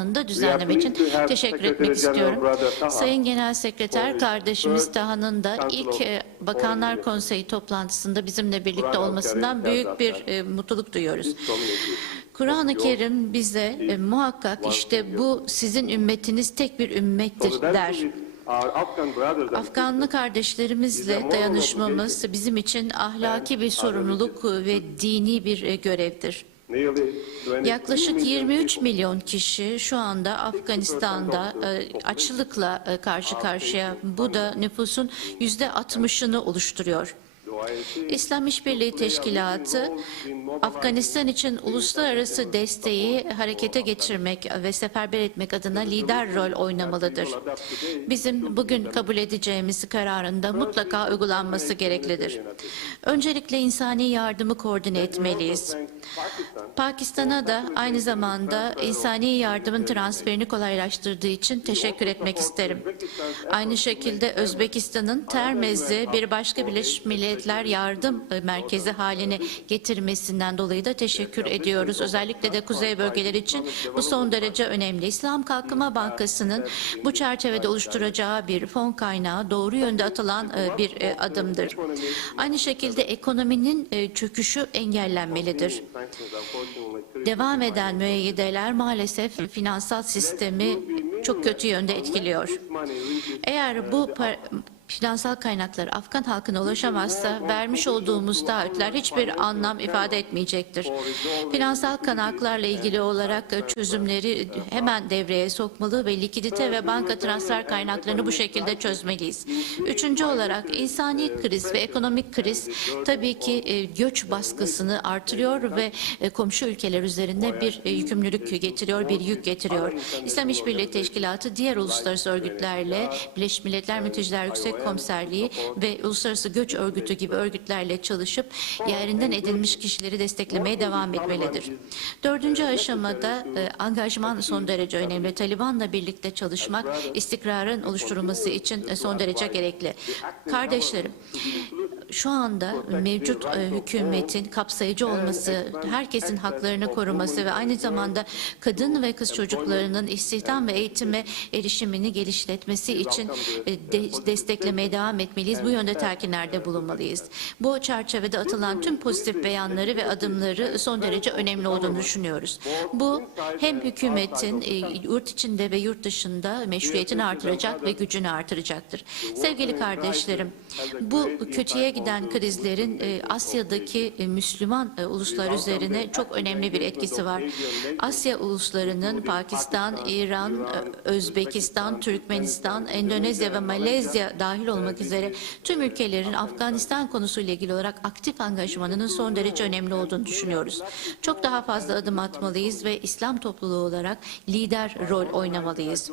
Tahan'ın da düzenleme için teşekkür etmek istiyorum. Sayın Genel Sekreter kardeşimiz Tahan'ın da ilk e, Bakanlar Konseyi toplantısında bizimle birlikte olmasından büyük bir e, mutluluk duyuyoruz. Kur'an-ı Kerim bize e, muhakkak işte bu sizin ümmetiniz tek bir ümmettir der. Afganlı kardeşlerimizle dayanışmamız bizim için ahlaki bir sorumluluk ve dini bir görevdir. Yaklaşık 23 milyon kişi şu anda Afganistan'da e, açlıkla e, karşı karşıya. Bu da nüfusun yüzde 60'ını oluşturuyor. İslam İşbirliği Teşkilatı Afganistan için uluslararası desteği harekete geçirmek ve seferber etmek adına lider rol oynamalıdır. Bizim bugün kabul edeceğimiz kararında mutlaka uygulanması gereklidir. Öncelikle insani yardımı koordine etmeliyiz. Pakistan'a da aynı zamanda insani yardımın transferini kolaylaştırdığı için teşekkür etmek isterim. Aynı şekilde Özbekistan'ın Termez'i bir başka Birleşmiş Milletler Yardım Merkezi haline getirmesinden dolayı da teşekkür ediyoruz. Özellikle de kuzey bölgeleri için bu son derece önemli. İslam Kalkınma Bankası'nın bu çerçevede oluşturacağı bir fon kaynağı doğru yönde atılan e, bir e, adımdır. Aynı şekilde ekonominin e, çöküşü engellenmelidir. Devam eden müeyyideler maalesef finansal sistemi çok kötü yönde etkiliyor. Eğer bu finansal kaynaklar Afgan halkına ulaşamazsa vermiş olduğumuz taahhütler hiçbir anlam ifade etmeyecektir. Finansal kaynaklarla ilgili olarak çözümleri hemen devreye sokmalı ve likidite ve banka transfer kaynaklarını bu şekilde çözmeliyiz. Üçüncü olarak insani kriz ve ekonomik kriz tabii ki e, göç baskısını artırıyor ve e, komşu ülkeler üzerinde bir e, yükümlülük getiriyor, bir yük getiriyor. İslam İşbirliği Teşkilatı diğer uluslararası örgütlerle Birleşmiş Milletler Mülteciler Yüksek Komiserliği ve Uluslararası Göç Örgütü gibi örgütlerle çalışıp yerinden edilmiş kişileri desteklemeye devam etmelidir. Dördüncü aşamada e, angajman son derece önemli. Taliban'la birlikte çalışmak istikrarın oluşturulması için e, son derece gerekli. Kardeşlerim, şu anda mevcut e, hükümetin kapsayıcı olması, herkesin haklarını koruması ve aynı zamanda kadın ve kız çocuklarının istihdam ve eğitime erişimini geliştirmesi için e, de- desteklemeye devam etmeliyiz. Bu yönde telkinlerde bulunmalıyız. Bu çerçevede atılan tüm pozitif beyanları ve adımları son derece önemli olduğunu düşünüyoruz. Bu hem hükümetin e, yurt içinde ve yurt dışında meşruiyetini artıracak ve gücünü artıracaktır. Sevgili kardeşlerim, bu kötüye giden krizlerin e, Asya'daki e, Müslüman uluslar üzerine çok önemli bir etkisi var. Asya uluslarının Pakistan, İran, Özbekistan, Türkmenistan, Endonezya ve Malezya dahil olmak üzere tüm ülkelerin Afganistan konusuyla ilgili olarak aktif angajmanının son derece önemli olduğunu düşünüyoruz. Çok daha fazla adım atmalıyız ve İslam topluluğu olarak lider rol oynamalıyız.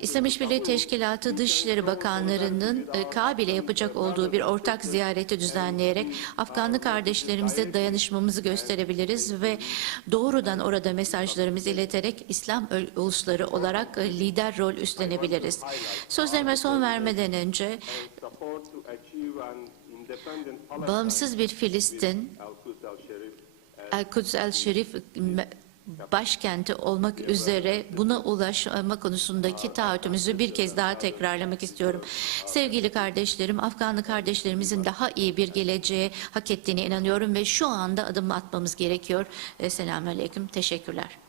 İslam İşbirliği Teşkilatı Dışişleri Bakanlarının e, Kabil'e yapacak olduğu bir ortak ziyareti düzenleyerek Afganlı kardeşlerimize dayanışmamızı gösterebiliriz ve doğrudan orada mesajlarımızı ileterek İslam ulusları olarak e, lider rol üstlenebiliriz. Sözlerime son vermeden önce bağımsız bir Filistin, El-Kuds El-Şerif başkenti olmak üzere buna ulaşma konusundaki taahhütümüzü bir kez daha tekrarlamak istiyorum. Sevgili kardeşlerim, Afganlı kardeşlerimizin daha iyi bir geleceğe hak ettiğine inanıyorum ve şu anda adım atmamız gerekiyor. Selamünaleyküm, teşekkürler.